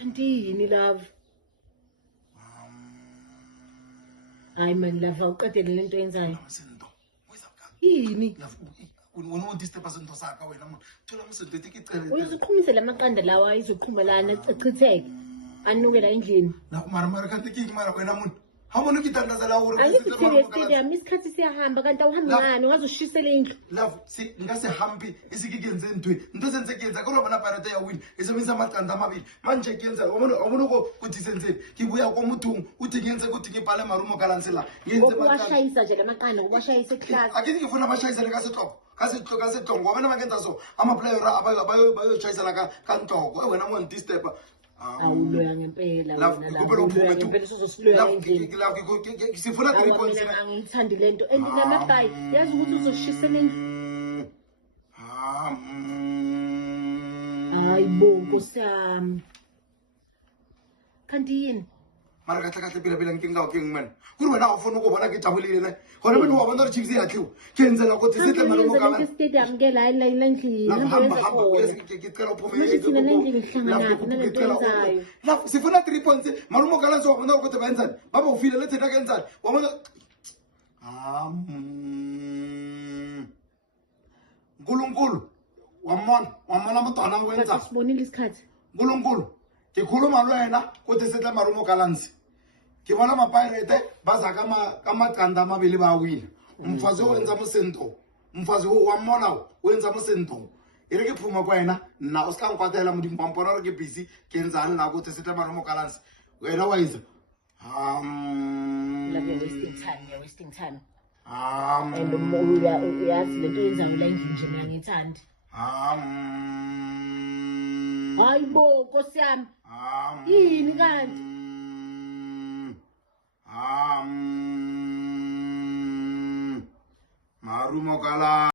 Kanti yini love? Hayi man love awuqedele lento yenzayo. Msendo uyizakhala Yini? wena udisturb into sakho wena manje thola msendo ethi icele Uzoqhumisa lamaqanda lawa izoqhumelana echitheke. Anukela endlini. na mara kanti kiki mara wena muntu hamona ukitandazela uri Ayikho stadium isikhathi siyahamba kanti awuhambi ngani ungazoshisela indlu. love si ngasihambi isikikenze ntwe into senze kuyenza kodwa bana parate ya win isebenzisa amaqanda amabili manje kuyenza wabona ukuthi senzeni ngibuya komuthungu uthi ngiyenze ukuthi ngibhale marumo kalansela ngiyenze Washayisa nje lamaqanda washayisa eclass. akini ngifuna abashayisele kasehloko ngoba nabakenza so amaplayer abayoshayisela kanhloko wena mo disturb Awuloya ngempela wena la. Ngempela Ngempela sizosiloya endlini. sifuna 3 points Mina angithandi lento namabhayi yazi ukuthi uzoshisela endlu. Hayibo Nkosi yami. Kanti yini? mara kahle phela nkingawo man kuri wena awufuna ukubona ngijabulile ne khona mina wabona uri chiefs yakhiwa kenzela ukuthi sihle mali ngokaba stadium ke la endlini hamba ngicela uphume la sifuna 3 points malumo kala so wabona ukuthi benzani baba ufile lethe nakenzani wabona nkulunkulu wamona mntwana wenza sibonile isikhathi nkulunkulu ngikhuluma lwena ukuthi sihle malumo kalansi ke bona mapirate baza kamaqanda amabili bawina umfazi wenza musento umfazi wamona wenza musento ere ke phuma kwa yena na o ska nkwatela modimo mpona re ke busy ke enzana la ukuthi sihle malumo kalansi wena waiza you're wasting time and uyazi lento yenzayo la endlini nje mina ngithandi hayibo Nkosi yami yini kanti marumo kala